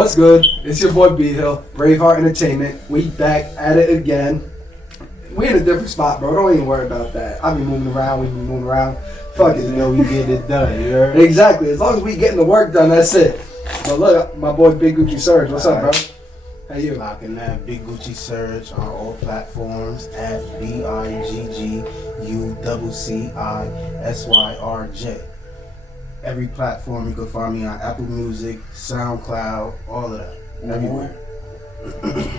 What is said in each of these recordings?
What's good? It's your boy B Hill, BraveHeart Entertainment. We back at it again. We in a different spot, bro. Don't even worry about that. I be moving around. We be moving around. Fuck it. You know we get it done. You heard? Exactly. As long as we getting the work done, that's it. But look, my boy Big Gucci Syrj. What's up, bro? How you? Locking that Big Gucci Syrj on all platforms at BigGucciSyrj. Every platform you can find me on: Apple Music, SoundCloud, all of that, everywhere.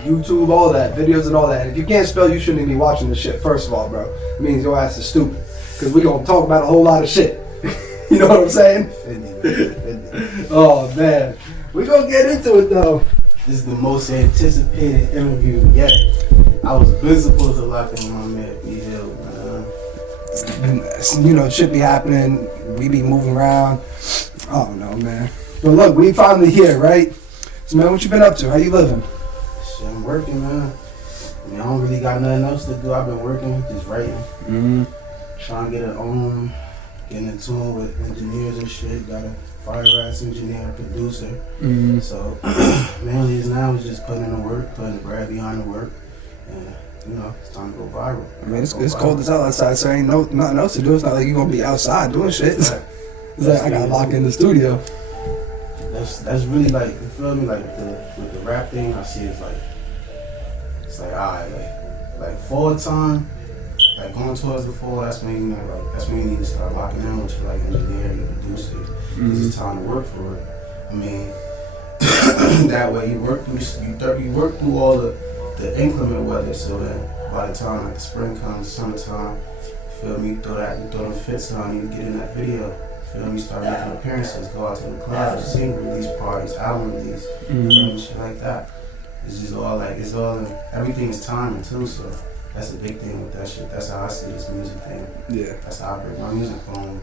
YouTube, all that, videos and all that. If you can't spell, you shouldn't even be watching this shit. First of all, bro, it means your ass is stupid. Cause we gonna talk about a whole lot of shit. You know what I'm saying? Oh man, we gonna get into it though. This is the most anticipated interview yet. I was been supposed to lock in my man B Hill, man. You know, shit be happening. We be moving around. I don't know, man. But look, we finally here, right? So, man, what you been up to? How you living? Shit, I'm working, man. I mean, I don't really got nothing else to do. I've been working, just writing. Trying to get it on, getting in tune with engineers and shit. Got a fire ass engineer, producer. So, mainly now is just putting in the work, putting the bread behind the work. And, you know, it's time to go viral. I mean, it's cold as hell outside, so ain't nothing else to do. It's not like you're going to be outside doing shit. It's like I got locked in the studio. That's really like, you feel me? Like with the rap thing, I see it's like alright, like fall time, like going towards the fall, that's when you know, like that's when you need to start locking in with your like engineer, your producer. This is time to work for it. I mean, that way you work through all the inclement weather, so that by the time like the spring comes, summertime, feel me, you throw them fits on, you get in that video. Feel me, start making appearances, go out to the clubs, sing release parties, album release, shit like that. It's just all like, everything is timing too, so that's a big thing with that shit. That's how I see this music thing. Yeah. That's how I break my music phone,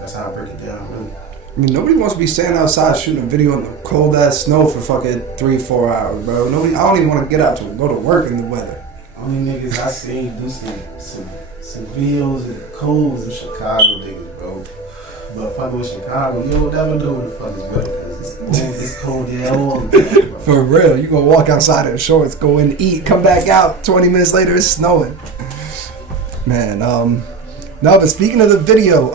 that's how I break it down, really. I mean, nobody wants to be standing outside shooting a video in the cold ass snow for fucking 3-4 hours, bro. I don't even want to get out to go to work in the weather. Only niggas I seen do some videos in the colds of Chicago niggas, bro. But fucking with Chicago, you don't never know what the fuck is better, because it's cold here all the time, bro. For real, you gonna walk outside in shorts, go in, eat, come back out, 20 minutes later it's snowing. Man, no, but speaking of the video,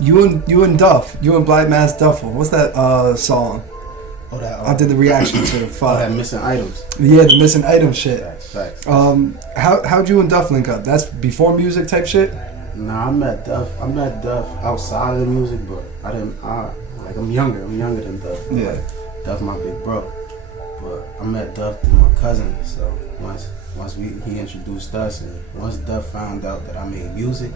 you and Duff, you and Black Mass Duffel, what's that song? Oh, that, I did the reaction to the fuck. that missing items. Yeah, the missing item shit. Facts. How'd you and Duff link up? That's before music type shit? Nah, I met Duff outside of the music, but I'm younger than Duff. Yeah. Like, Duff my big bro. But I met Duff through my cousin, so once he introduced us, and once Duff found out that I made music,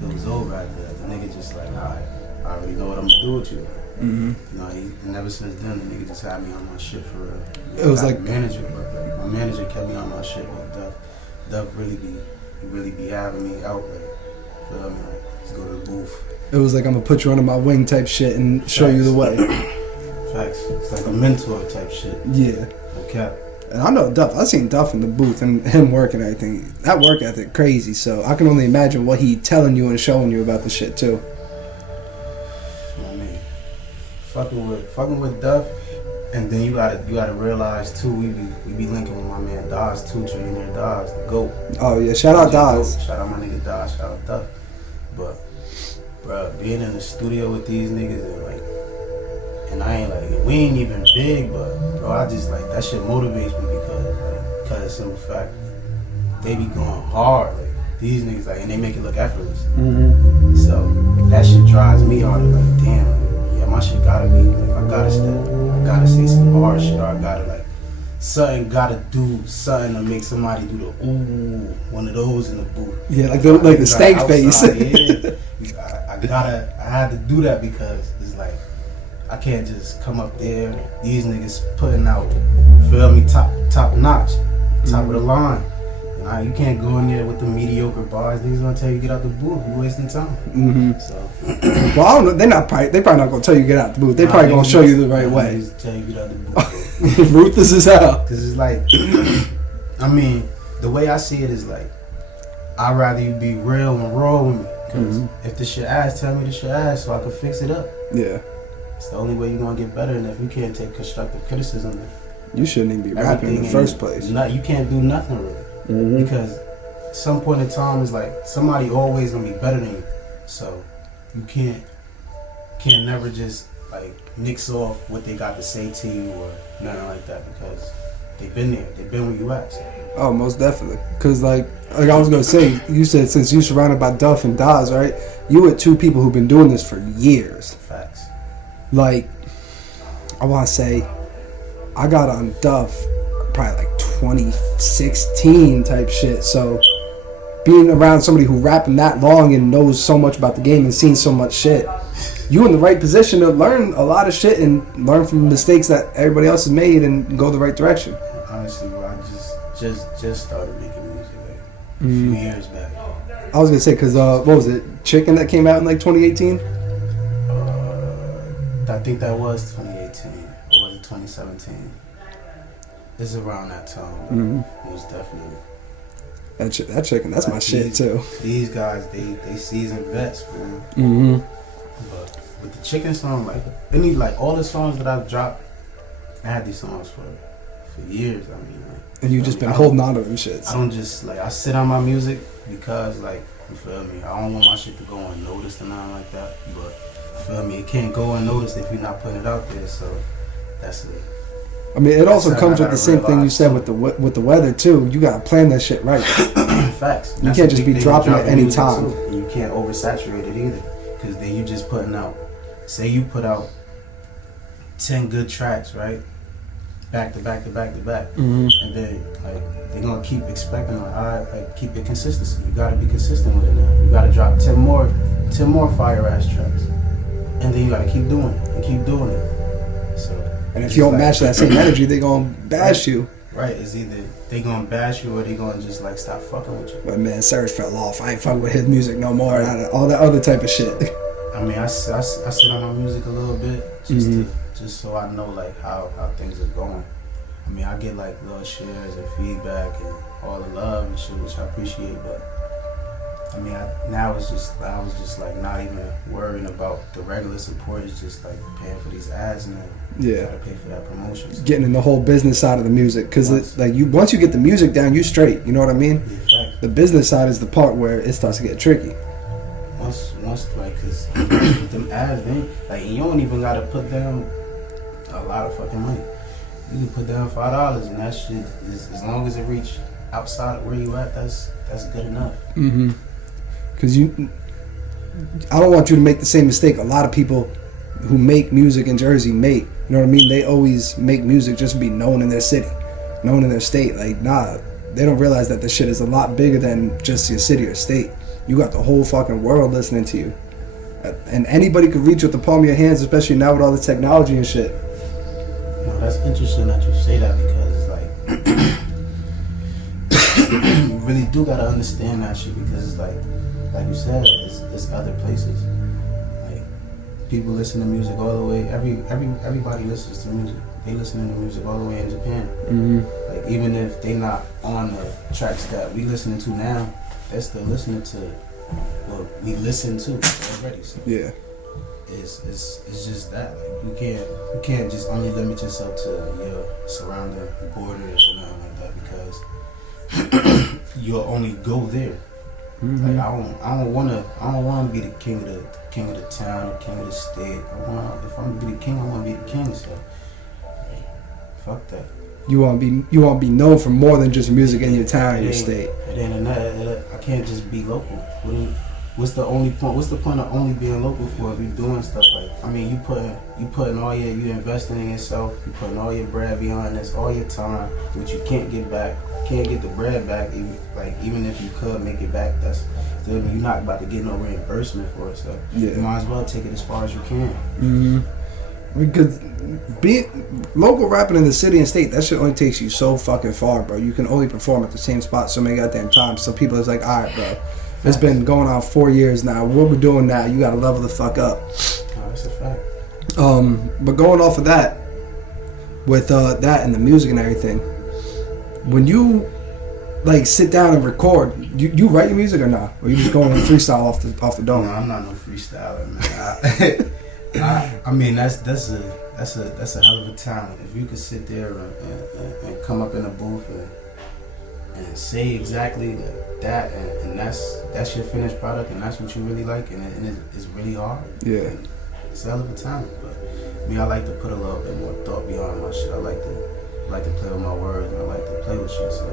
it was over after that. The nigga just like, alright, I already know what I'm gonna do with you. You know, and ever since then, the nigga just had me on my shit for real. It was like manager, but my manager kept me on my shit, but Duff really be having me out, like, feel me, like, let's go to the booth. It was like, I'm gonna put you under my wing type shit and show you the way. Facts. It's like a mentor type shit. Yeah. Okay. And I know Duff. I seen Duff in the booth and him working everything. That work ethic crazy. So I can only imagine what he telling you and showing you about the shit too. I mean, fucking with Duff, and then you gotta realize too, we be linking with my man Dawes too, Trillionaire Dawes, the GOAT. Oh yeah, shout out Dawes. Shout out my nigga Dawes, shout out Duff. But bro, being in the studio with these niggas and I ain't like, we ain't even big, but bro, I just like, that shit motivates me because of the simple fact, they be going hard, like these niggas, like, and they make it look effortless. So that shit drives me harder, like, damn, like, yeah, my shit gotta be, like, I gotta say some hard shit, or I gotta like, gotta do something to make somebody do the ooh, one of those in the booth. Yeah, like the stank face. Yeah. I had to do that because it's like, I can't just come up there, these niggas putting out, feel me, top notch, top of the line. And you can't go in there with the mediocre bars. Niggas gonna tell you get out the booth. You wasting time. So, well, I don't know. They probably not gonna tell you get out the booth. They probably gonna show you the right way. Tell you get out the booth. Ruthless as hell. Cause it's like, I mean, the way I see it is like, I'd rather you be real and raw with me. Cause if the shit ass, tell me the shit ass so I can fix it up. Yeah. It's the only way you're gonna get better. And if you can't take constructive criticism, then you shouldn't even be rapping in the first place. You can't do nothing really, because at some point in time, it's like somebody always gonna be better than you. So you can't never just like nix off what they got to say to you or nothing like that, because they've been there. They've been where you at. So. Oh, most definitely. Because like I was gonna say, you said since you surrounded by Duff and Daz, right? You with two people who've been doing this for years. Facts. Like, I want to say, I got on Duff probably like 2016 type shit. So being around somebody who rapping that long and knows so much about the game and seen so much shit, you in the right position to learn a lot of shit and learn from mistakes that everybody else has made and go the right direction. Honestly, bro, I just started making music like a few years back. I was gonna say, cause what was it, Chicken, that came out in like 2018? I think that was 2018 or was it 2017? It's around that time. Most definitely. That Chicken, that's like my shit too. These guys, they seasoned vets, man. But with the Chicken song, like all the songs that I've dropped, I had these songs for years. I mean, like, and you just been holding on to them shits. I don't just I sit on my music because you feel me. I don't want my shit to go unnoticed or nothing like that. But you feel me, it can't go unnoticed if you're not putting it out there. So that's it. I mean, it also comes with the same thing you said with the weather too. You gotta plan that shit right. Facts. You can't just be dropping it any time. And you can't oversaturate it either, because then you just putting out. Say you put out 10 good tracks, right? Back to back to back to back, and then they're gonna keep expecting keep it consistency. You gotta be consistent with it now. You gotta drop 10 more fire ass tracks, and then you gotta keep doing it and keep doing it. So, and if you don't match that same energy, they gonna bash you. Right? It's either they gonna bash you or they gonna just stop fucking with you. But man, Syrj fell off. I ain't fucking with his music no more. And all that other type of shit. I mean, I sit on my music a little bit just so I know how things are going. I mean, I get little shares and feedback and all the love and shit, which I appreciate. But I mean, I was just not even worrying about the regular support. It's just paying for these ads now. Yeah, gotta pay for that promotion. Getting in the whole business side of the music, because it's once you get the music down, you straight. You know what I mean? Yeah, the business side is the part where it starts to get tricky. Once cause with them ads, you don't even gotta put down a lot of fucking money. You can put down $5, and that shit is, as long as it reach outside of where you at, that's good enough. Because I don't want you to make the same mistake a lot of people who make music in Jersey make. You know what I mean? They always make music just to be known in their city, known in their state. Nah, they don't realize that this shit is a lot bigger than just your city or state. You got the whole fucking world listening to you. And anybody could reach with the palm of your hands, especially now with all the technology and shit. That's interesting that you say that, because you really do gotta understand that shit, because it's like you said, it's other places. People listen to music all the way. Everybody listens to music. They listen to music all the way in Japan. Even if they not on the tracks that we listening to now, they're still listening to what we listen to already. So yeah. It's just that you can't just only limit yourself to your surrounding borders or nothing like that, because you'll only go there. I don't wanna be the king of the town, the king of the state. If I'm gonna be the king, I wanna be the king. So fuck that. You want to be known for more than just music in your town and your state. It ain't enough. I can't just be local. What's the point? What's the point of only being local for if you're doing stuff you putting all you investing in yourself, you putting all your bread behind this, all your time, which you can't get back, can't get the bread back. Even if you could make it back, that's still, you're not about to get no reimbursement for it. So you might as well take it as far as you can. Because being local rapping in the city and state, that shit only takes you so fucking far, bro. You can only perform at the same spot so many goddamn times. So people is like, all right, bro, it's been going on 4 years now. What we're doing now, you gotta level the fuck up. Oh, that's a fact. But going off of that, with that and the music and everything, when you sit down and record, you write your music or not? Or you just going on freestyle off the dome? No, I'm not no freestyler, man. I mean, that's a hell of a talent. If you could sit there and come up in a booth and say exactly like that, and that's your finished product, and that's what you really like, and it's really hard. Yeah. It's a hell of a talent. But me, I like to put a little bit more thought behind my shit. I like to play with my words, and I like to play with shit. So,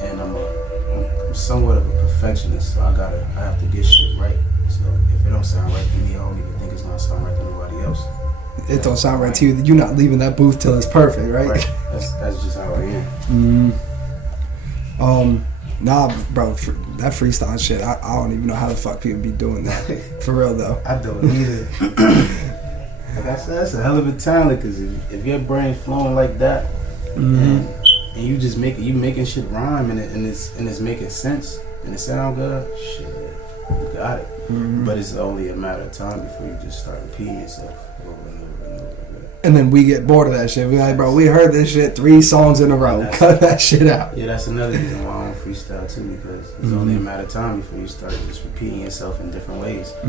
and I'm somewhat of a perfectionist, so I have to get shit right. So if it don't sound right to me, I don't even think it's gonna sound right to nobody else. It don't sound right to you. You're not leaving that booth till it's perfect, right? Right. That's just how I am. Nah, bro, that freestyle shit, I don't even know how the fuck people be doing that. For real though. I don't either. Like I said, that's a hell of a talent, because if your brain's flowing like that, and you just making shit rhyme, and it's making sense, and it sound good, shit, you got it. But it's only a matter of time before you just start repeating yourself over and over and over again. And then we get bored of that shit. We're like, bro, we heard this shit 3 songs in a row. Cut that shit out. Yeah, that's another reason why I don't freestyle too, because it's only a matter of time before you start just repeating yourself in different ways. So.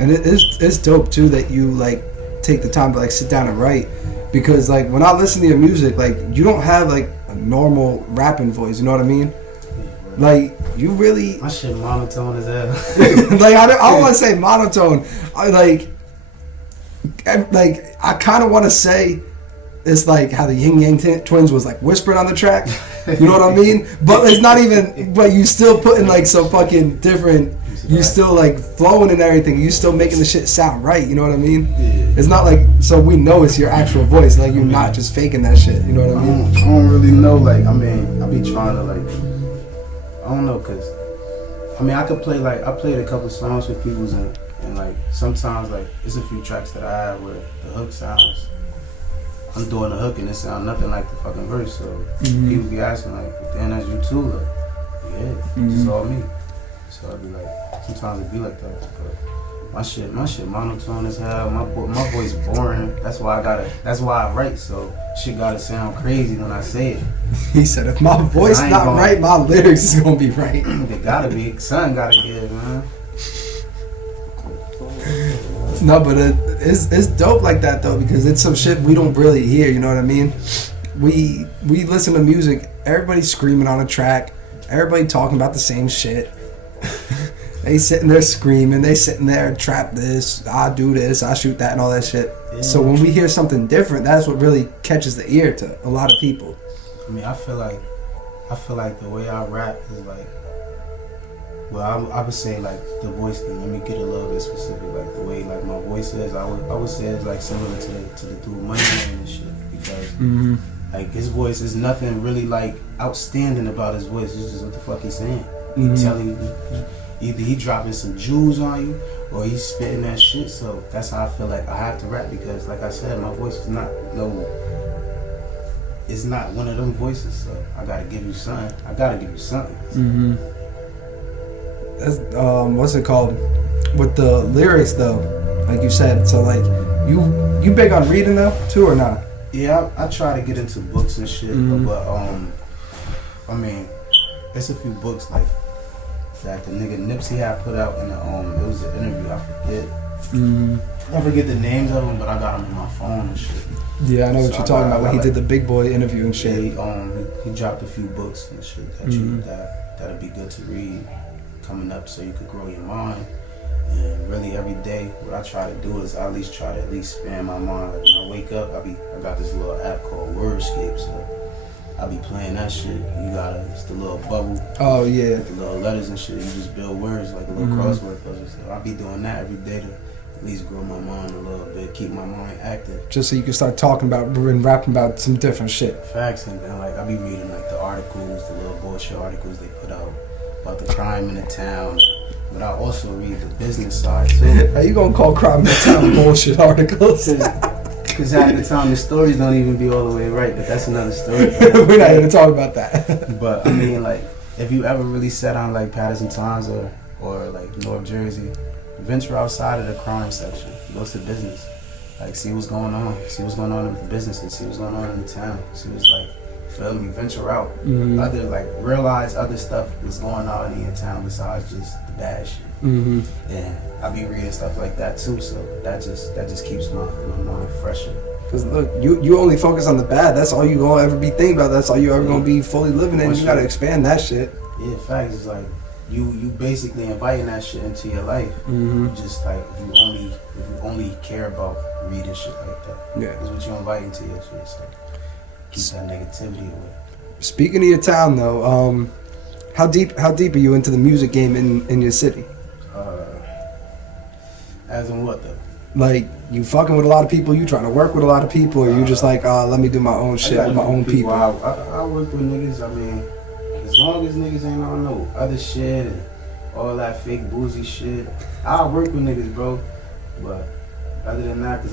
And it's dope too that you like take the time to like sit down and write, because like when I listen to your music, like you don't have like a normal rapping voice. You know what I mean? Like you really. My shit monotone as hell. Like I don't want to say monotone. I kind of want to say it's like how the Yin Yang Twins was like whispering on the track. You know what I mean? But it's not even. But you still putting like some fucking different. You still like flowing and everything. You still making the shit sound right. You know what I mean? Yeah. It's not like so we know it's your actual voice. Like you're not just faking that shit. You know what I mean? I don't really know. Like I mean, I be trying to like. I don't know, cause I mean I played a couple songs with people and like sometimes like there's a few tracks that I have where the hook sounds. I'm doing the hook and it sounds nothing like the fucking verse. So people be asking like, damn, that's you too? Like, yeah, it's all me. So I'd be like, sometimes it be like that. But my shit monotone as hell. My voice boring. That's why I write. So shit gotta sound crazy when I say it. He said, if my voice not right, my lyrics is gonna be right. They gotta be. Something gotta give, man. No, but it's dope like that though, because it's some shit we don't really hear. You know what I mean? We listen to music. Everybody's screaming on a track. Everybody talking about the same shit. They sitting there screaming. They sitting there, trap this, I do this, I shoot that, and all that shit. Yeah. So when we hear something different, that's what really catches the ear to a lot of people. I mean, I feel like the way I rap is like, well, I would say like the voice thing. Let me get a little bit specific. Like the way like my voice is, I would say it's like similar to the dude Money Man and shit, because like his voice is nothing really like outstanding about his voice. It's just what the fuck he's saying. He telling you, either he dropping some jewels on you or he's spitting that shit. So that's how I feel like I have to rap, because like I said, my voice is not it's not one of them voices. So I gotta give you something. That's what's it called with the lyrics though, like you said. So like you big on reading though too, or not? Yeah, I try to get into books and shit, but I mean, there's a few books like that the nigga Nipsey had put out in the it was an interview. I forget the names of them, but I got them in my phone and shit. Yeah, I know what you're talking about when he did the Big Boy interview and shit. Yeah, he dropped a few books and shit that'd be good to read coming up, so you could grow your mind. And really every day, what I try to do is I at least try to expand my mind. Like when I wake up, I got this little app called Wordscape, so I be playing that shit. It's the little bubble. Oh yeah. The little letters and shit. You just build words like a little crossword puzzle. So I be doing that every day to at least grow my mind a little bit, keep my mind active. Just so you can start talking about and rapping about some different shit. Facts, and like I be reading like the articles, the little bullshit articles they put out about the crime in the town. But I also read the business side too. How you gonna call crime in the town bullshit articles? Because half the time the stories don't even be all the way right, but that's another story. We're not going to talk about that. But I mean, like, if you ever really sat on like Paterson Times or like North Jersey, venture outside of the crime section, go to business, like see what's going on in the businesses, see what's going on in the town, see what's like feel me, venture out. Other, like, realize other stuff is going on in your town besides just the bad shit. And I be reading stuff like that too, so that just keeps my mind fresher. Cause look, you only focus on the bad. That's all you gonna ever be thinking about. That's all you ever gonna be fully living in. You gotta expand that shit. Yeah, facts. It's like you basically inviting that shit into your life. Just like if you only care about reading shit like that. Yeah, is what you invite into your shit. So keep that negativity away. Speaking of your town though, how deep are you into the music game in your city? As in what though? Like, you fucking with a lot of people, you trying to work with a lot of people, or you just like, let me do my own shit with my own people? I work with niggas, I mean, as long as niggas ain't on no other shit and all that fake boozy shit, I'll work with niggas, bro. But other than that, cause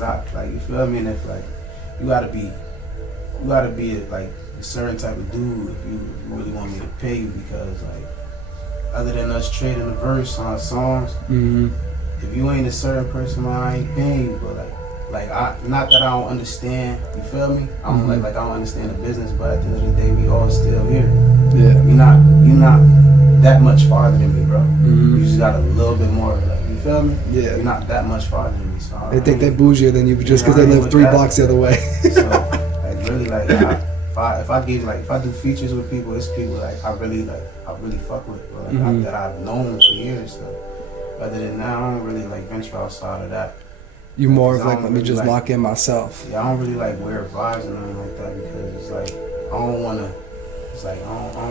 you feel me, and if like, you gotta be like a certain type of dude if you really want me to pay you, because like, other than us trading the verse on songs, if you ain't a certain person, I ain't paying you. But not that I don't understand. You feel me? I don't I don't understand the business, but at the end of the day, we all still here. Yeah. You're not that much farther than me, bro. You just got a little bit more. Like, you feel me? Yeah. You're not that much farther than me. So they think they're bougier than you just because they live 3 blocks the other way. So like really like if I do features with people, it's people like I really fuck with, or like that I've known for years. So. Other than that, I don't really like venture outside of that. You more of like, let me just lock in myself. Yeah, I don't really like wear vibes or nothing like that, because it's like I don't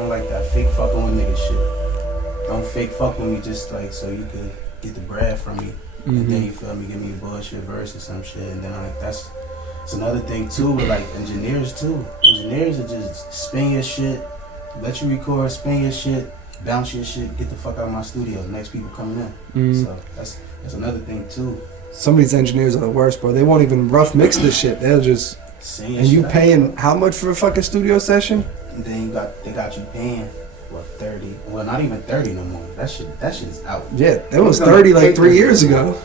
like that fake fucking with nigga shit. Don't fake fuck with me just like so you could get the bread from me, and then you feel me, give me a bullshit verse or some shit, and then that's another thing too with like engineers too. Engineers are just spin your shit, let you record, spin your shit, bounce your shit, get the fuck out of my studio. Next people coming in. So that's another thing too. Some of these engineers are the worst, bro. They won't even rough mix this shit. They'll just and you paying how much for a fucking studio session? And then they got you paying what, 30? Well, not even 30 no more. That shit's out. Yeah, that was 30 like 3 years ago.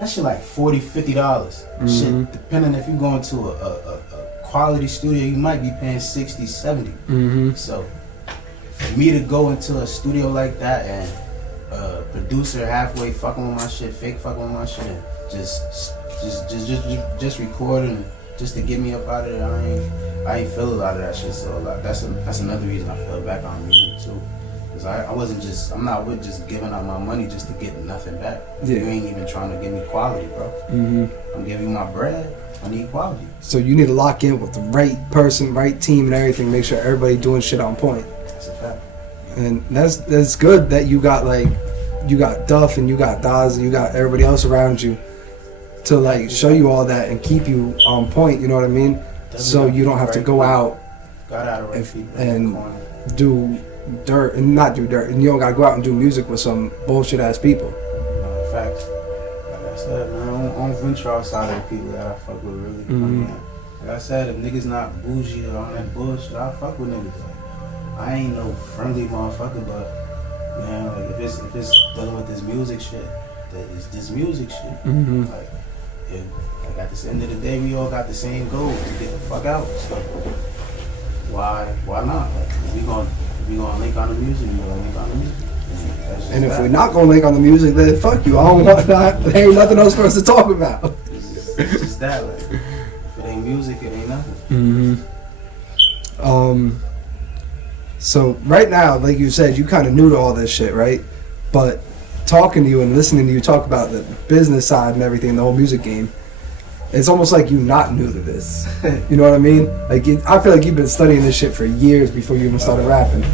That shit like $40, $50. Shit, depending if you go into a quality studio, you might be paying 60, 70. So for me to go into a studio like that and producer halfway fucking with my shit, fake fucking with my shit, and just recording just to get me up out of there, I ain't feel a lot of that shit. So like, that's another reason I fell back on music too, because I'm not with just giving out my money just to get nothing back. Yeah. You ain't even trying to give me quality, bro. I'm giving you my bread. I need quality. So you need to lock in with the right person, right team, and everything. Make sure everybody doing shit on point. That's a fact. And that's good that you got Duff and you got Daz and you got everybody else around you to like show you all that and keep you on point. You know what I mean? So you don't have to go out and do dirt and not do dirt, and you don't gotta go out and do music with some bullshit ass people. Facts. Like I said, man, I don't venture outside of the people that I fuck with, really. I mean, like I said, if niggas not bougie or on that bullshit, I fuck with niggas. Like, I ain't no friendly motherfucker, but man, like if it's dealing with this music shit, it's this music shit. Like at the end of the day, we all got the same goal to get the fuck out. So why not? Like, if we gonna link on the music, we gonna link on the music. And if we're not gonna link on the music, then fuck you. I don't want that. There ain't nothing else for us to talk about. It's just that, like, if it ain't music, it ain't nothing. So right now, like you said, you kind of new to all this shit, right? But talking to you and listening to you talk about the business side and everything, the whole music game, it's almost like you not new to this. You know what I mean? Like I feel like you've been studying this shit for years before you even started rapping.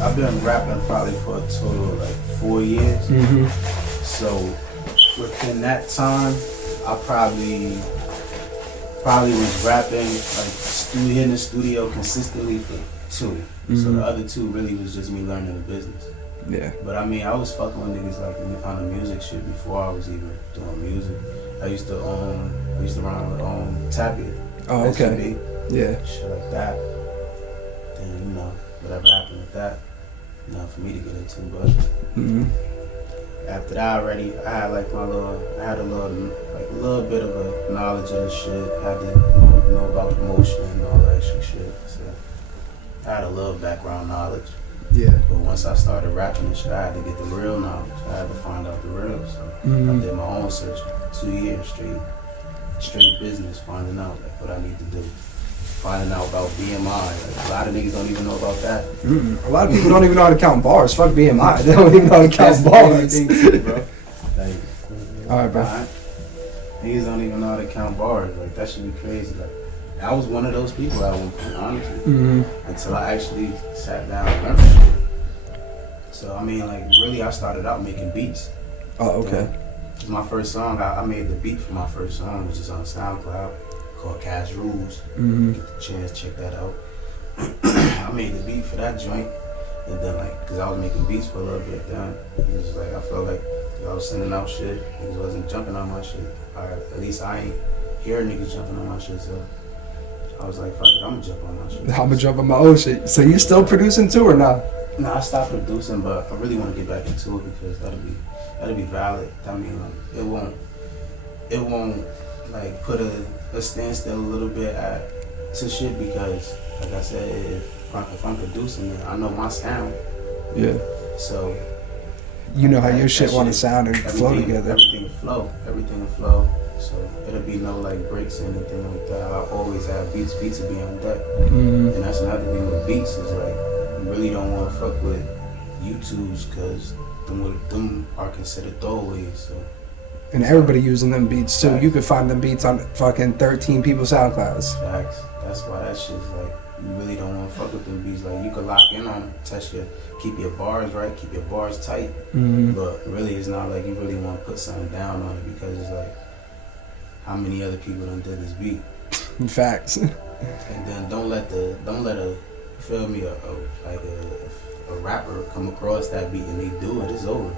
I've been rapping probably for a total of like 4 years. So within that time, I probably was rapping, like in the studio consistently for 2. So the other 2 really was just me learning the business. Yeah. But I mean, I was fucking with niggas like on the music shit before I was even doing music. I used to run with Tap It. Oh, okay. Yeah. Shit like that. Then whatever happened with that, for me to get into. But after that, I had like a little bit of a knowledge of the shit. I had to know about promotion and all that extra shit. So I had a little background knowledge. Yeah. But once I started rapping and shit, I had to get the real knowledge. I had to find out the real. So I did my own search. 2 years straight business, finding out like what I need to do. Finding out about BMI. Like, a lot of niggas don't even know about that. A lot of people don't even know how to count bars. Fuck BMI. They don't even know how to count bars. Thing too, bro. Like, all right, bro. Niggas don't even know how to count bars. Like, that should be crazy. Like, I was one of those people at one point, honestly. Until I actually sat down and learned shit. So, I mean, like, really, I started out making beats. Oh, okay. My first song, I made the beat for my first song, which is on SoundCloud, called Cash Rules. Get the chance, check that out. I made the beat for that joint. And then, like, because I was making beats for a little bit, then it was like, I felt like I was sending out shit. Niggas wasn't jumping on my shit. At least I ain't hear niggas jumping on my shit, so I was like, fuck it, I'm gonna jump on my shit. I'm gonna jump on my own shit. So you still producing too or not? Nah, I stopped producing, but I really want to get back into it because that'll be valid. I mean, like, it won't like put a standstill a little bit to shit because, like I said, if I'm producing it, I know my sound. Yeah. So you know how your shit want to sound and flow together. Everything will flow. So it'll be no like breaks or anything like that. I always have beats will be on deck. And that's another thing with beats is like you really don't want to fuck with YouTubes because them are considered throwaways. So. And everybody using them beats too. Facts. You could find them beats on fucking 13 people's SoundClouds. Facts. That's why that shit's like you really don't want to fuck with them beats. Like you could lock in on them, keep your bars right, keep your bars tight. But really, it's not like you really want to put something down on it because it's like how many other people done did this beat. Facts. And then don't let a feel me a rapper come across that beat and they do it. It's over.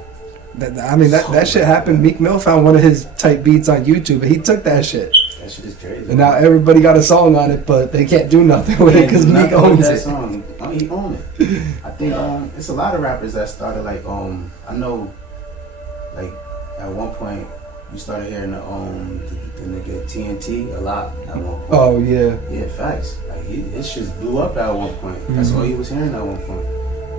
That shit happened. Meek Mill found one of his type beats on YouTube and he took that shit. That shit is crazy. And now everybody got a song on it, but they can't do nothing with it because Meek owns it. Song. He owns it. I think it's a lot of rappers that started like I know like at one point you started hearing the nigga TNT a lot at one point. Oh yeah. Yeah, facts. Like his shit blew up at one point. That's all he was hearing at one point.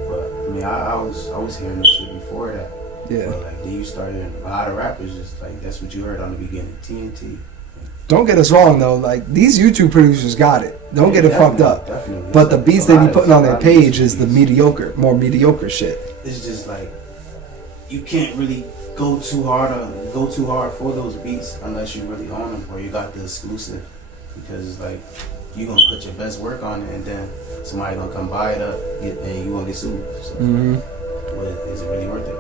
But I mean I was hearing this shit before that. Yeah. But like then you started hearing a lot of rappers just like that's what you heard on the beginning. TNT. Don't get us wrong though, like these YouTube producers got it. Don't get it fucked up. Definitely. But the beats they be putting on their page is the more mediocre shit. It's just like you can't really go too hard for those beats unless you really own them or you got the exclusive. Because it's like you gonna put your best work on it and then somebody gonna come buy it up and you gonna get sued. So is it really worth it?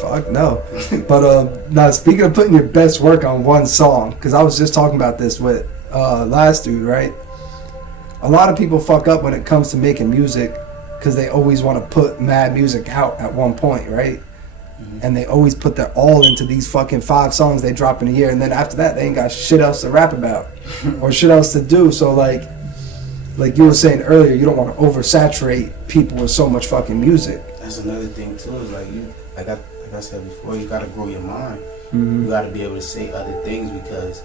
Fuck no. But now speaking of putting your best work on one song, because I was just talking about this with last dude, right? A lot of people fuck up when it comes to making music because they always want to put mad music out at one point, right? And they always put their all into these fucking 5 songs they drop in a year, and then after that they ain't got shit else to rap about or shit else to do. So like you were saying earlier, you don't want to oversaturate people with so much fucking music. That's another thing too, is like like I said before, you gotta grow your mind. You gotta be able to say other things because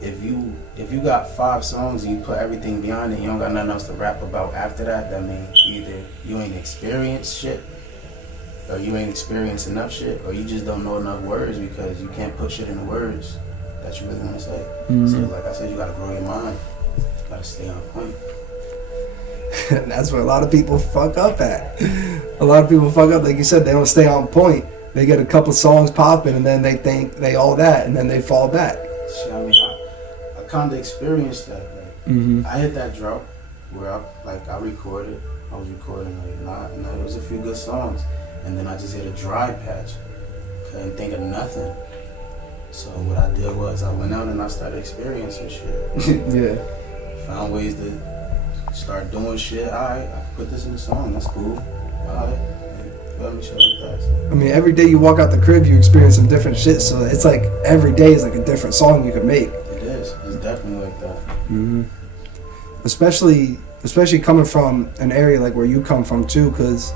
if you got 5 songs and you put everything beyond it, you don't got nothing else to rap about after that, that means either you ain't experienced shit or you ain't experienced enough shit or you just don't know enough words because you can't put shit in the words that you really want to say. So like I said, you gotta grow your mind. You gotta stay on point. And that's where a lot of people fuck up at. A lot of people fuck up, like you said, they don't stay on point. They get a couple songs popping and then they think they all that and then they fall back. Shit, I mean, I kind of experienced that. Like, I hit that drop where I recorded. I was recording like it was a few good songs, and then I just hit a dry patch. Couldn't think of nothing. So what I did was I went out and I started experiencing shit. Yeah. Found ways to start doing shit. Alright, I can put this in the song. That's cool. Alright. Feel me? Shit like that. So. I mean, every day you walk out the crib, you experience some different shit. So it's like every day is like a different song you could make. It is. It's definitely like that. Especially coming from an area like where you come from too, because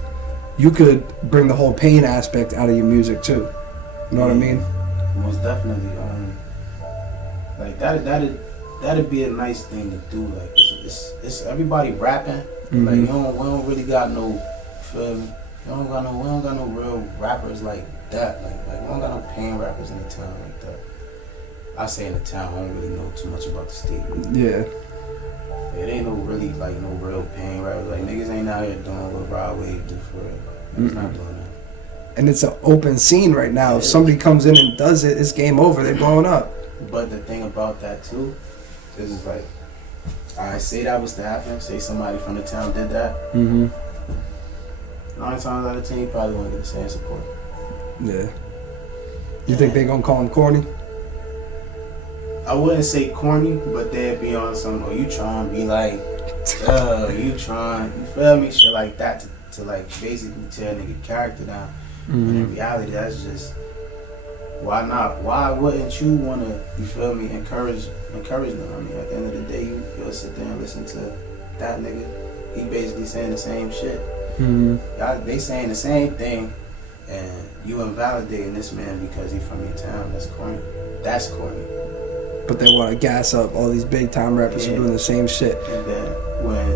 you could bring the whole pain aspect out of your music too. You know what I mean? Most definitely. Like that'd be a nice thing to do. Like it's everybody rapping, Mm-hmm. Like we don't really got no, feel me? We don't got no real rappers like that. Like we don't got no paying rappers in the town like that. I say in the town, I don't really know too much about the state. Yeah. It ain't no really like no real paying rappers. Like niggas ain't out here doing what Rod Wave do for real. Niggas not doing that. And it's an open scene right now. If somebody comes in and does it, it's game over. They're blowing up. But the thing about that too, is it's like, I say that was to happen. Say somebody from the town did that. 9 times out of 10, you probably won't get the same support. Yeah. You think they gonna call him corny? I wouldn't say corny, but they'd be on some, you trying to be like, you feel me? Shit like that to like basically tear a nigga character down. But in reality, that's just, why not? Why wouldn't you want to, you feel me, encourage them? I mean, at the end of the day, you'll sit there and listen to that nigga. He basically saying the same shit. They saying the same thing, and you invalidating this man because he from your town. That's corny. That's corny. But they want to gas up all these big time rappers who are doing the same shit. And then when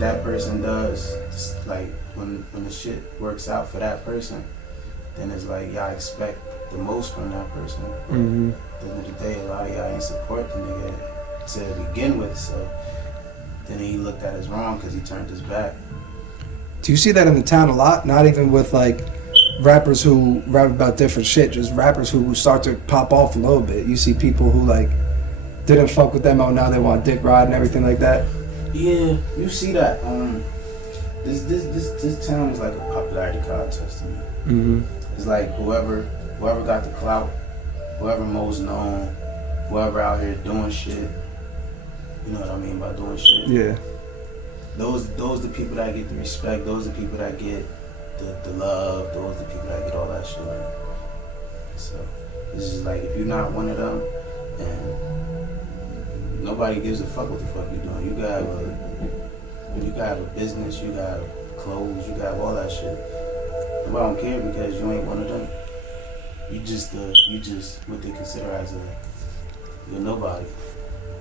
that person does, like, when the shit works out for that person, then it's like y'all expect the most from that person. At the end of the day, a lot of y'all ain't support the nigga to begin with, so then he looked at as wrong because he turned his back. Do you see that in the town a lot? Not even with like rappers who rap about different shit, just rappers who start to pop off a little bit. You see people who like didn't fuck with them out, now they want dick ride and everything like that. Yeah, you see that. This town is like a popularity contest to me. It's like whoever got the clout, whoever most known, whoever out here doing shit. You know what I mean by doing shit? Yeah. Those the people that get the respect. Those the people that get the love. Those the people that get all that shit. So it's just like, if you're not one of them, and nobody gives a fuck what the fuck you're doing. You gotta have a business. You got clothes. You got all that shit. Nobody don't care because you ain't one of them. You just what they consider as you're nobody.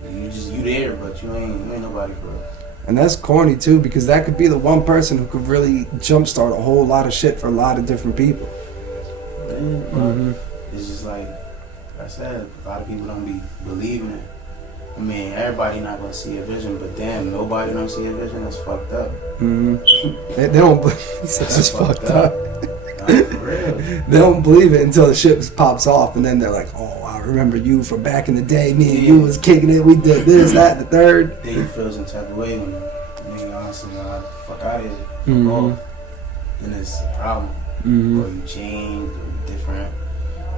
You there, but you ain't nobody for real. And that's corny too, because that could be the one person who could really jumpstart a whole lot of shit for a lot of different people. It's just like I said, a lot of people don't be believing it. I mean, everybody not gonna see a vision, but damn, nobody don't see a vision. That's fucked up. They don't believe that's fucked up. Nah, for real. They don't believe it until the shit pops off, and then they're like, "Oh, I remember you from back in the day. Me and you was kicking it. We did this, that, and the third." Then you feel some type of way when nigga honestly, fuck out of here. Then it's a problem. Or you change, or you different.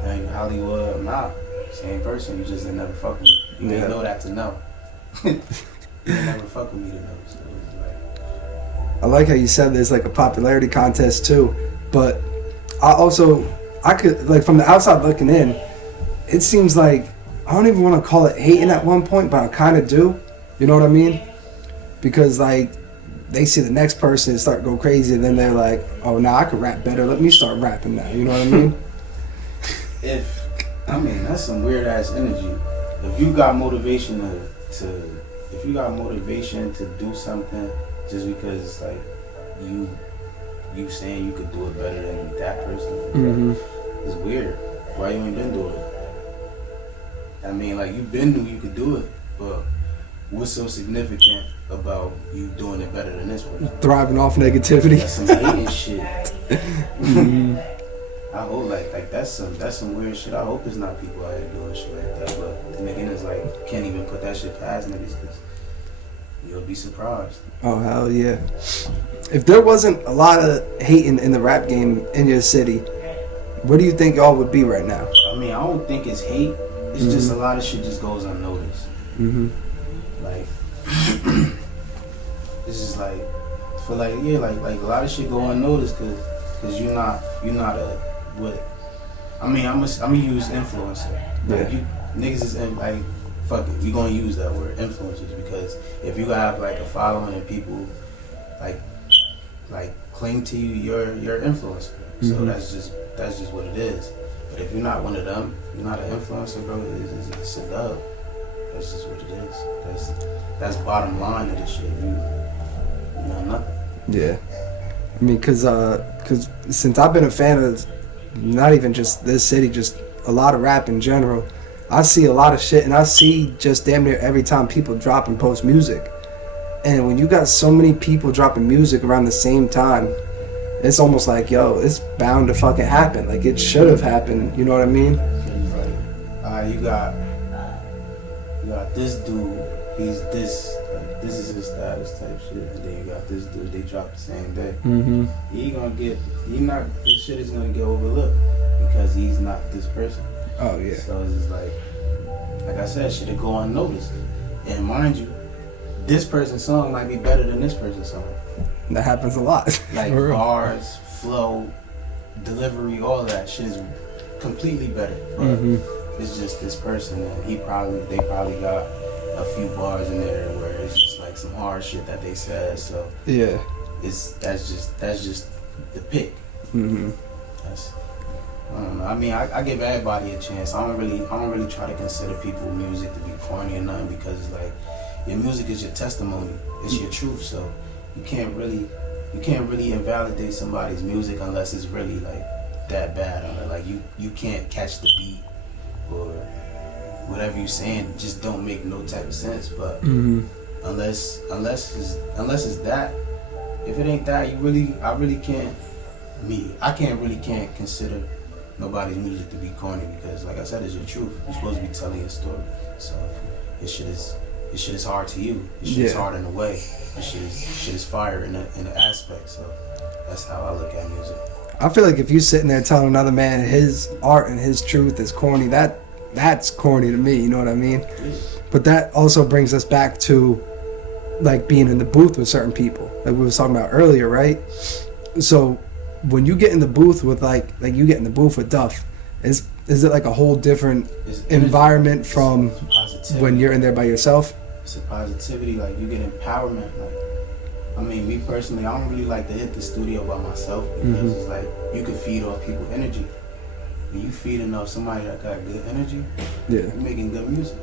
Now you Hollywood, nah, same person. You just ain't never fuck with me. You ain't know that to know. You ain't never fuck with me to know. So it's like, I like how you said there's like a popularity contest too, but I could, like, from the outside looking in, it seems like, I don't even want to call it hating at one point, but I kind of do. You know what I mean? Because like, they see the next person start go crazy, and then they're like, "Oh, now I can rap better. Let me start rapping now." You know what I mean? That's some weird ass energy. If you got motivation to do something just because it's like you saying you could do it better than that person, it's weird. Why you ain't been doing it? I mean, like, you been knew you could do it, but what's so significant about you doing it better than this person? Thriving off negativity. That's some hating shit. I hope like that's some weird shit. I hope it's not people out here doing shit like that. But then again, it's like, can't even put that shit past niggas because you'll be surprised. Oh hell yeah! If there wasn't a lot of hating in the rap game in your city, where do you think y'all would be right now? I mean, I don't think it's hate. It's just a lot of shit just goes unnoticed. Like, it's just like, for like, yeah, like a lot of shit go unnoticed because you're not a what? I mean, I'm gonna use influencer. Like, you niggas is like, fuck it, we gonna use that word, influencers, because if you have like a following and people like cling to you, you're influencer. So that's just what it is. But if you're not one of them, you're not an influencer, bro. It's a dub. That's just what it is. That's bottom line of this shit. No, nothing. Yeah. I mean, cause since I've been a fan of not even just this city, just a lot of rap in general, I see a lot of shit, and I see just damn near every time people drop and post music. And when you got so many people dropping music around the same time, it's almost like, yo, it's bound to fucking happen. Like, it should have happened. You know what I mean? You got this dude. He's this. Like, this is his status type shit. And then you got this dude. They drop the same day. Mm-hmm. This shit is gonna get overlooked because he's not this person. Oh yeah. So it's just like I said, shit'll go unnoticed. And mind you, this person's song might be better than this person's song. That happens a lot. Like bars, flow, delivery, all that shit is completely better. But it's just this person that they probably got a few bars in there where it's just like some hard shit that they said. So yeah, that's just the pick. Mm-hmm. I don't know. I mean, I give everybody a chance. I don't really try to consider people's music to be corny or nothing, because it's like your music is your testimony. It's your truth. So you can't really invalidate somebody's music unless it's really like that bad. Or like you can't catch the beat or whatever you're saying just don't make no type of sense. But unless it's that, if it ain't that, I can't consider nobody's music to be corny, because like I said, it's your truth. You're supposed to be telling your story. So this shit is hard to you. This shit is hard in a way. This shit is fire in an aspect. So that's how I look at music. I feel like if you sitting there telling another man his art and his truth is corny, that's corny to me, you know what I mean? Yeah. But that also brings us back to like being in the booth with certain people, like we was talking about earlier, right? So when you get in the booth with like you get in the booth with Duff, is it like a whole different environment from when you're in there by yourself? It's a positivity, like you get empowerment. Like, I mean, me personally, I don't really like to hit the studio by myself, because it's like you can feed off people's energy. When you feeding off somebody that got good energy, you're making good music.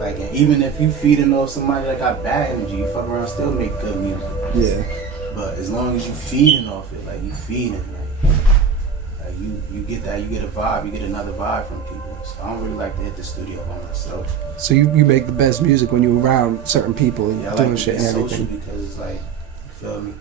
And even if you feeding off somebody that got bad energy, you fuck around still make good music. Yeah. But as long as you feeding off it, like you feeding, like you get that, you get a vibe, you get another vibe from people. So I don't really like to hit the studio by myself. So you make the best music when you're around certain people and I doing like shit and everything. Social, because it's like, you feel me?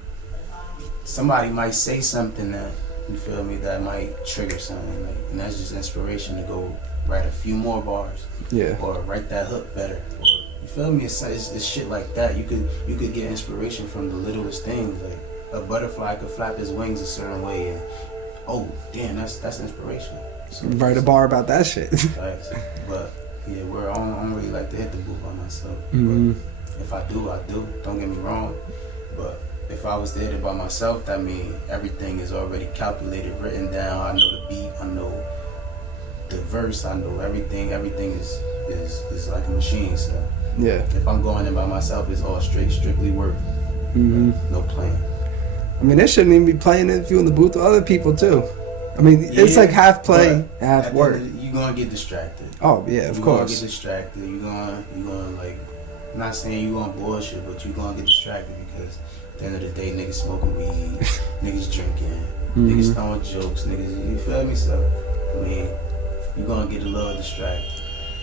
Somebody might say something that, you feel me, that might trigger something, like, and that's just inspiration to go write a few more bars. Yeah. Or write that hook better. Or, you feel me? It's shit like that. You could get inspiration from the littlest things. Like a butterfly could flap his wings a certain way, and oh damn, that's inspiration. So write a bar about that shit. Right. But yeah, I don't really like to hit the booth by myself. Mm-hmm. But if I do, I do. Don't get me wrong. But if I was to hit it by myself, that means everything is already calculated, written down. I know the beat. I know the verse. I know everything. Everything is like a machine. So yeah. If I'm going in by myself, it's all strictly work. No plan. I mean, they shouldn't even be playing it if you're in the booth with other people too. I mean, it's like half play, half work. You're gonna get distracted. Oh yeah, of course. You're gonna get distracted. You're gonna like, I'm not saying you're gonna bullshit, but you're gonna get distracted, because at the end of the day, niggas smoking weed, niggas drinking, niggas throwing jokes, niggas, you feel me? So, I mean, you're gonna get a little distracted.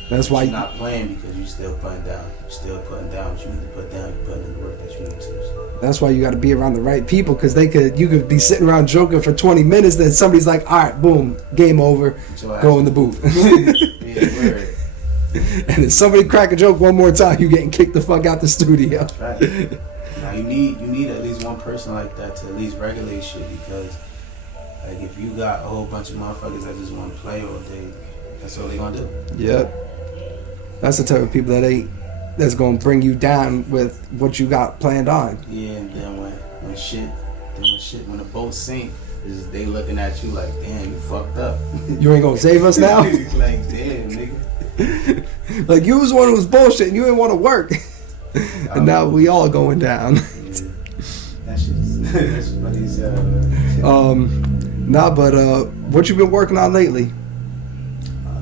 That's why you're not playing, because you're still putting down. You're still putting down what you need to put down. You're putting in the work that you need to. So. That's why you got to be around the right people, because you could be sitting around joking for 20 minutes, then somebody's like, all right, boom, game over, go in the booth. And if somebody crack a joke one more time, you getting kicked the fuck out the studio. That's right. Now you need at least one person like that to at least regulate shit, because like if you got a whole bunch of motherfuckers that just want to play all day, that's all they gonna do. Yep. That's the type of people that's gonna bring you down with what you got planned on. Yeah, and then when the boat sink, they looking at you like, damn, you fucked up. You ain't gonna save us now? Like, damn, nigga. Like, you was one who was bullshitting, you didn't want to work. And now we all going down. Yeah. That's funny as hell. But what you been working on lately?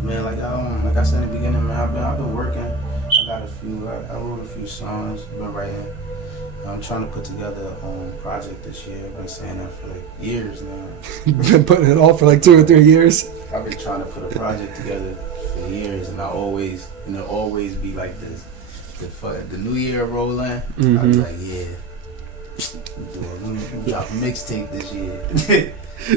Man, like I said in the beginning, man, I've been working. I got a few wrote a few songs. Been writing. I'm trying to put together a project this year. I've been saying that for like years now. Been putting it off for like 2 or 3 years. I've been trying to put a project together for years, and it'll always be like this. The new year roll in, Mm-hmm. I'll be like, yeah, drop a mixtape this year.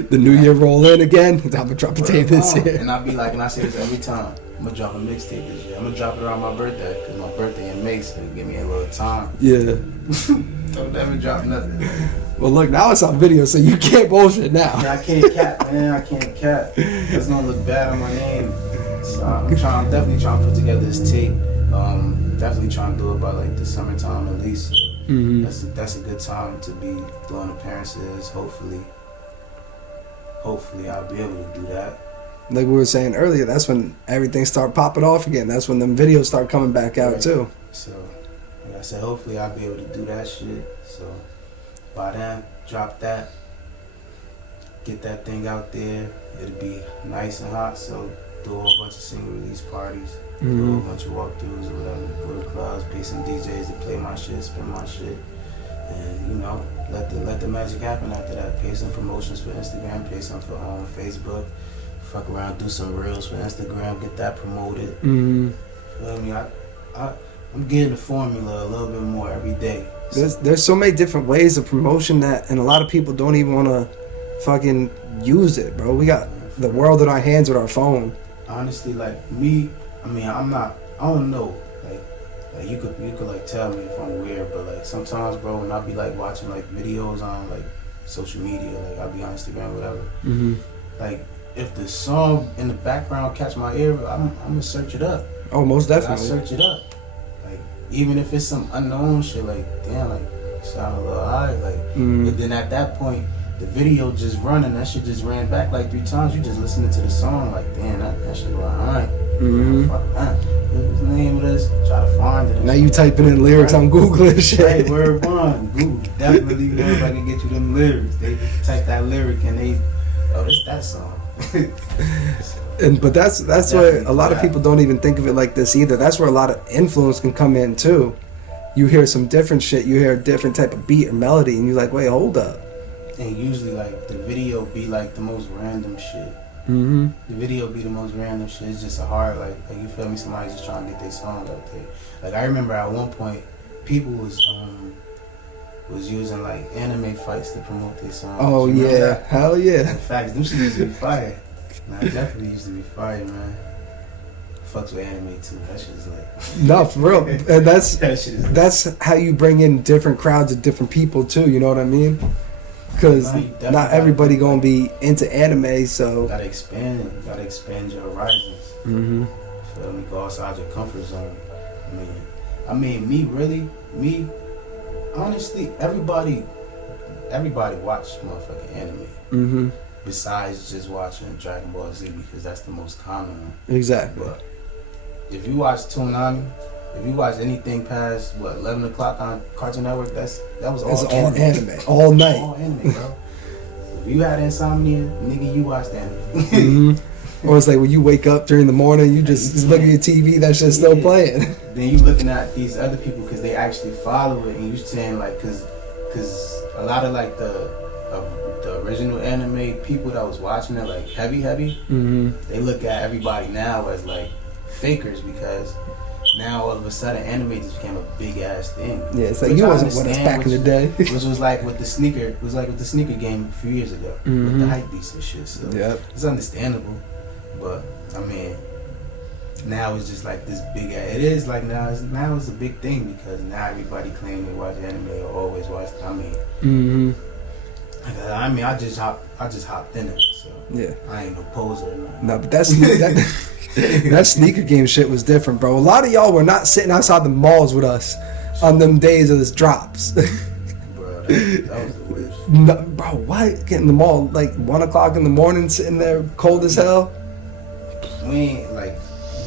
The new year roll in again. I'm gonna drop a tape this year. And I'll be like, and I say this every time, I'm gonna drop a mixtape this year. I'm gonna drop it around my birthday, because my birthday in May, so give me a little time. Yeah. Don't ever drop nothing. Well, look, now it's on video, so you can't bullshit now. Yeah, I can't cap, man. I can't cap. That's gonna look bad on my name. So I'm definitely trying to put together this tape. Definitely trying to do it by like the summertime at least. Mm-hmm. That's a good time to be doing appearances. Hopefully I'll be able to do that. Like we were saying earlier, that's when everything start popping off again. That's when them videos start coming back out Right. too. So, like I said, hopefully I'll be able to do that shit. So, by then, drop that, get that thing out there. It'll be nice and hot. So, do a whole bunch of single release parties, do a whole bunch of walkthroughs or whatever. Go to clubs, pay some DJs to play my shit, spin my shit, and let the magic happen after that. Pay some promotions for Instagram, pay some for Facebook. Fuck around, do some reels for Instagram, get that promoted. Mm-hmm. Feel me? I'm getting the formula a little bit more every day. There's so many different ways of promotion that, and a lot of people don't even want to fucking use it, bro. We got the world in our hands with our phone. Honestly, like me, I don't know. Like you could like tell me if I'm weird, but like sometimes, bro, when I be like watching like videos on like social media, like I'll be on Instagram, whatever. Mm-hmm. Like if the song in the background catch my ear, I'm gonna search it up. Oh, most I definitely. search it up. Like even if it's some unknown shit, like damn, like sound a little high, like. Mm. And then at that point, the video just running. That shit just ran back like 3 times. You just listening to the song, like damn, that shit was alright. Mm-hmm. Fuck that. What's the name of this? Try to find it. Now you typing in lyrics on Google and shit. Right, word one. Google definitely know if I can get you them lyrics. They type that lyric and this that song. But that's why a lot of people don't even think of it like this either. That's where a lot of influence can come in too. You hear some different shit, you hear a different type of beat or melody, and you're like, wait, hold up. And usually, like, the video be like the most random shit. Mm-hmm. The video be the most random shit. It's just a hard, like you feel me? Somebody's just trying to get their song out there. Like I remember at one point, people was using like anime fights to promote their songs. Oh You remember yeah, that? hell yeah. In fact, them shit used to be fire. Nah, definitely used to be fire, man. Fucks with anime too. That shit's like. No, for real. And that shit is. that's how you bring in different crowds of different people too. You know what I mean? Because not everybody gonna be into anime, so. Gotta expand your horizons. Mm-hmm. Feel me? Go outside your comfort zone. I mean, me. Honestly, everybody watch motherfucking anime. Mm-hmm. Besides just watching Dragon Ball Z, because that's the most common one. Exactly. But if you watch Toonami, if you watch anything past 11 o'clock on Cartoon Network, that was all It's all anime, all night. All anime, bro. If you had insomnia, nigga, you watched anime. Mm-hmm. Or it's like when you wake up during the morning, you just look at your TV, that shit's still playing. Then you looking at these other people because they actually follow it, and you saying like, cause a lot of like the original anime people that was watching it like heavy, Mm-hmm. they look at everybody now as like fakers because now all of a sudden anime just became a big ass thing. Yeah, it's like you wasn't with us back in the day. Which was like with the sneaker game a few years ago with the hype beasts and shit. So it's understandable, but I mean, now it's just like this big. It is like now it's a big thing because now everybody claim they watch anime or always watch. I mean, I just hopped in it, so yeah, I ain't no poser or nothing. No, but that sneaker game shit was different, bro. A lot of y'all were not sitting outside the malls with us on them days of this drops. Bro, that was the worst. No, bro, what? Getting the mall like 1 o'clock in the morning, sitting there cold as hell. We ain't like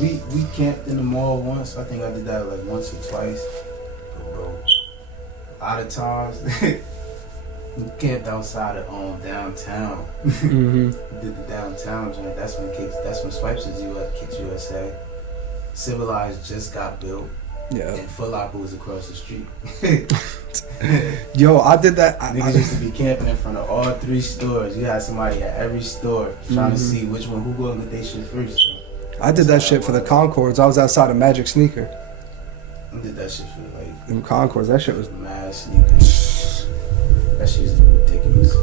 we camped in the mall once. I think I did that like once or twice. But bro, a lot of times. We camped outside of downtown. Mm-hmm. Did the downtown joint. That's when Swipes was Kicks USA. Civilized just got built. Yeah. And Foot Locker was across the street. Yo, I did that. Niggas used to be camping in front of all 3 stores. You had somebody at every store trying to see which one, who gonna get their shit first. I did that shit for the Concords. I was outside of Magic Sneaker. I did that shit for like Them Concords, that shit was... mad sneakers. That shit is ridiculous.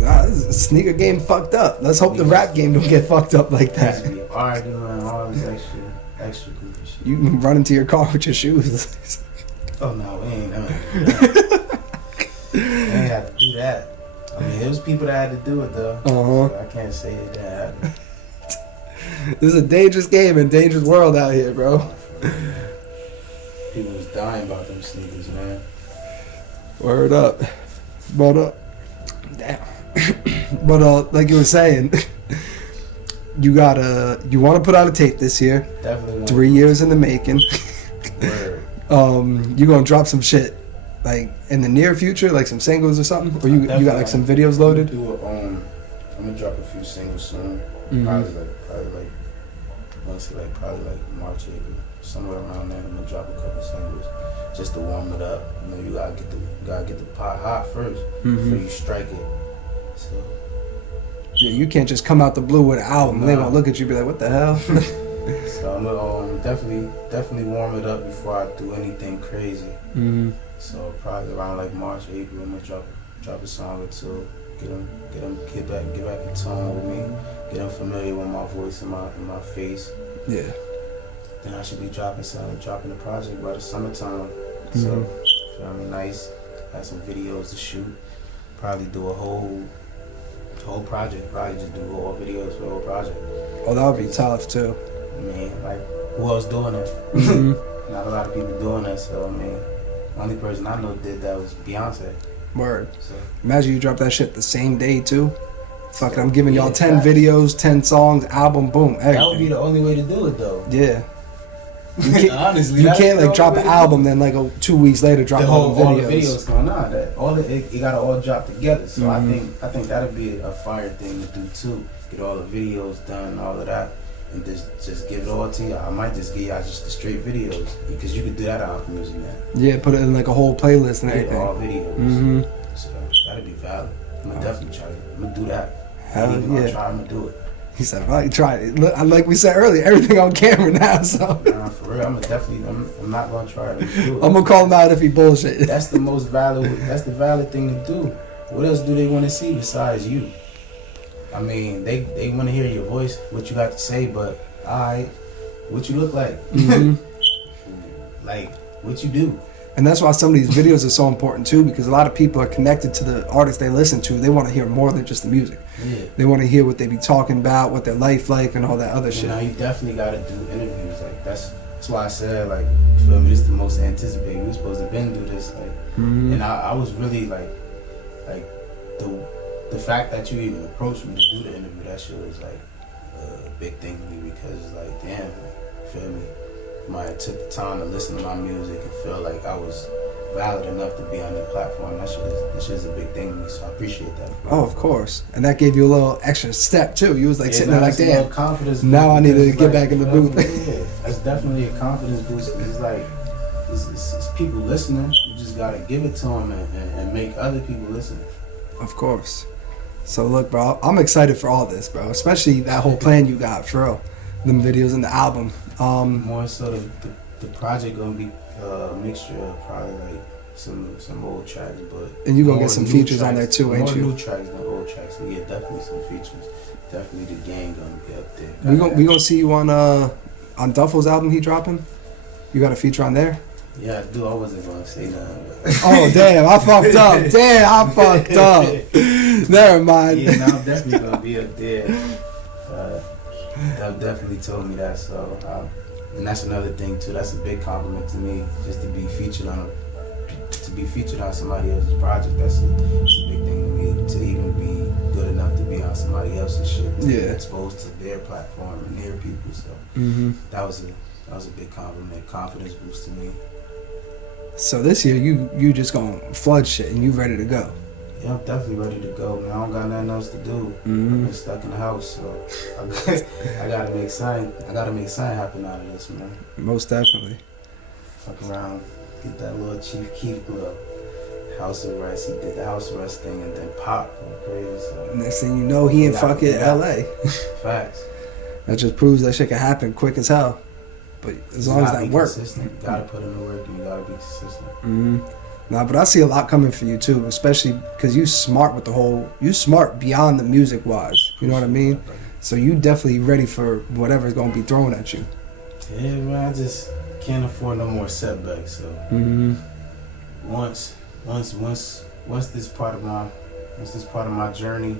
Nah, this sneaker game fucked up. Let's hope the rap game don't get fucked up like that. Be arguing, all this extra goofy shit. You can run into your car with your shoes. Oh no, we ain't never do that. We ain't have to do that. I mean, it was people that had to do it though. So I can't say it didn't happen. This is a dangerous game and dangerous world out here, bro. People was dying about them sneakers, man. Word up. But damn. But like you were saying, you want to put out a tape this year. Definitely. 3 years in the making. Word. You gonna drop some shit like in the near future, like some singles or something, or you got like some videos loaded? I'm gonna drop a few singles soon. Mm-hmm. Probably like March, April, somewhere around there. I'm gonna drop a couple singles just to warm it up. You know, you gotta get the pot hot 1st before you strike it. So Yeah, you can't just come out the blue with an album. No. They gonna look at you and be like, what the hell? So I'm gonna definitely warm it up before I do anything crazy. Mm-hmm. So probably around like March, April, I'm gonna drop a song or two. Get back in tone with me. Get them familiar with my voice and my face. Yeah. Then I should be dropping the project by the summertime. Mm-hmm. So feel me, nice. Have some videos to shoot. Probably do a whole project. Probably just do all videos for the whole project. Oh, that would be tough too. I mean, like, who else doing that? Mm-hmm. Not a lot of people doing that. So I mean, the only person I know did that was Beyonce. Word. So Imagine you drop that shit the same day too. Fuck it, I'm giving y'all 10 facts. videos, 10 songs, album, boom, everything. That would be the only way to do it, though. Yeah. You can't, Honestly, you that's can't the like drop only an way to album do it. then like 2 weeks later drop all the all the videos. videos going on. It gotta all drop together. So I think that'd be a fire thing to do too. Get all the videos done and all of that, and just give it all to you. I might just give y'all just the straight videos because you could do that out of music now. Yeah, put it in like a whole playlist and Get everything. all videos. Mm-hmm. So that'd be valid. I'm gonna definitely try it. I'm gonna do that. Hell I'm yeah. gonna try. I'm gonna do it. He said, "Well, try it." Look, like we said earlier, everything on camera now. So Nah, for real, I'm not gonna try it. Do it. I'm gonna call him out if he bullshit. That's the most valid. That's the valid thing to do. What else do they want to see besides you? I mean, they want to hear your voice, what you got to say, but alright, what you look like, like what you do. And that's why some of these videos are so important too, because a lot of people are connected to the artists they listen to. They want to hear more than just the music. Yeah. They want to hear what they be talking about, what their life like, and all that other shit. Now you definitely gotta do interviews. Like that's why I said like, you feel me? This is the most anticipated. We supposed to been do this like, and I was really like the fact that you even approached me to do the interview. That shit was like a big thing to me because it's like, damn, you feel me? I took the time to listen to my music and feel like I was valid enough to be on the platform. That shit is a big thing to me, so I appreciate that. Oh, of course. And that gave you a little extra step too. You was like sitting there like, damn, confidence now I need to boost, get back in the booth. Yeah, that's definitely a confidence boost. It's like, it's people listening. You just gotta give it to them and make other people listen. Of course. So look, bro, I'm excited for all this, bro. Especially that whole plan you got, for real. Them videos and the album. More so the project gonna be a mixture of probably like some old tracks, but and you gonna get some features on there too, ain't you? More new tracks than old tracks. So yeah, definitely some features. Definitely the gang gonna be up there. We gonna see you on Duffel's album he dropping. You got a feature on there? Yeah, I do. I wasn't gonna say nothing. But Oh damn, I fucked up. Damn, I fucked up. Never mind. Yeah, no, I'm definitely gonna be up there. That definitely told me that. So, and that's another thing too. That's a big compliment to me, just to be featured on somebody else's project. That's a big thing to me, to even be good enough to be on somebody else's shit. To be exposed to their platform and their people. So that was a big compliment, confidence boost to me. So this year you just gonna flood shit and you ready to go. Yeah, I'm definitely ready to go, man. I don't got nothing else to do. I've been stuck in the house, so I gotta make something happen out of this, man. Most definitely. fuck around, get that little Chief Keef glove. House arrest. He did the house arrest thing and then pop crazy. So. Next thing you know, he in fucking LA. Facts. That just proves that shit can happen quick as hell. But as long as that works. You gotta put in the work and you gotta be consistent. Mm-hmm. Nah, but I see a lot coming for you too, especially because you smart with the whole. You smart beyond the music wise. You know what I mean? So you definitely ready for whatever's gonna be thrown at you. Yeah, man. I just can't afford no more setbacks. So once this part of my journey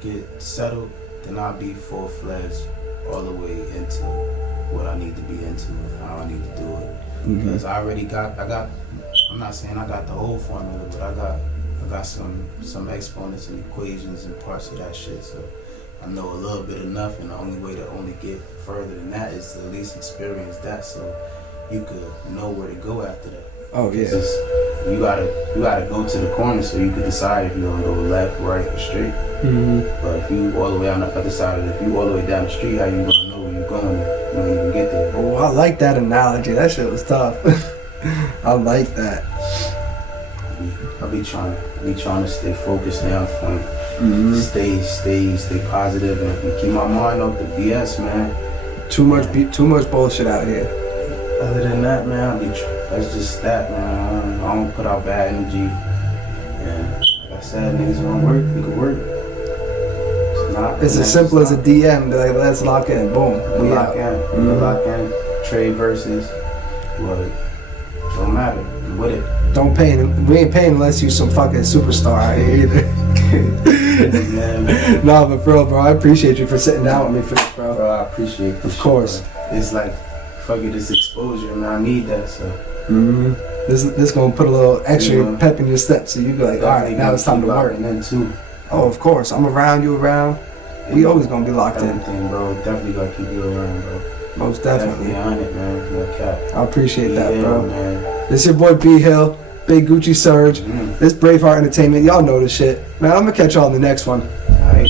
get settled, then I'll be full-fledged all the way into what I need to be into and how I need to do it. Because I got. I'm not saying I got the whole formula, but I got some exponents and equations and parts of that shit. So I know a little bit enough, and the only way to only get further than that is to at least experience that, so you could know where to go after that. Oh yeah. You gotta go to the corner so you could decide if you're gonna go left, right, or straight. But if you all the way on the other side of it, if you all the way down the street, how you gonna know where you're going when you can get there? Oh, I like that analogy. That shit was tough. I like that. I be trying to stay focused now, stay positive and keep my mind off the BS, man. Too much bullshit out here. Other than that, man, that's just that, man. I don't put out bad energy. And like I said, niggas gonna work, we can work. It's as simple as a DM, like, let's lock in, boom. We lock in. We lock in. Trade versus, well, don't matter. I'm with it. Don't pay. We ain't paying unless you some fucking superstar out here either. Man. Nah, but bro, I appreciate you for sitting down with me for this, bro. Bro, I appreciate this. Of course. Shit, it's like, fuck it, this exposure, man. I need that, so. This gonna put a little extra pep in your step, so you go like, all right, now it's time to work. And then too. Oh, of course. I'm around, you around. We always gonna be locked in. Everything, bro. Definitely gotta keep you around, bro. Most definitely. On it, man. No cap. I appreciate that, bro. Man. This your boy B Hill, Big Gucci Syrj. This BraveHeart Entertainment. Y'all know this shit. Man, I'm gonna catch y'all in the next one. Alright.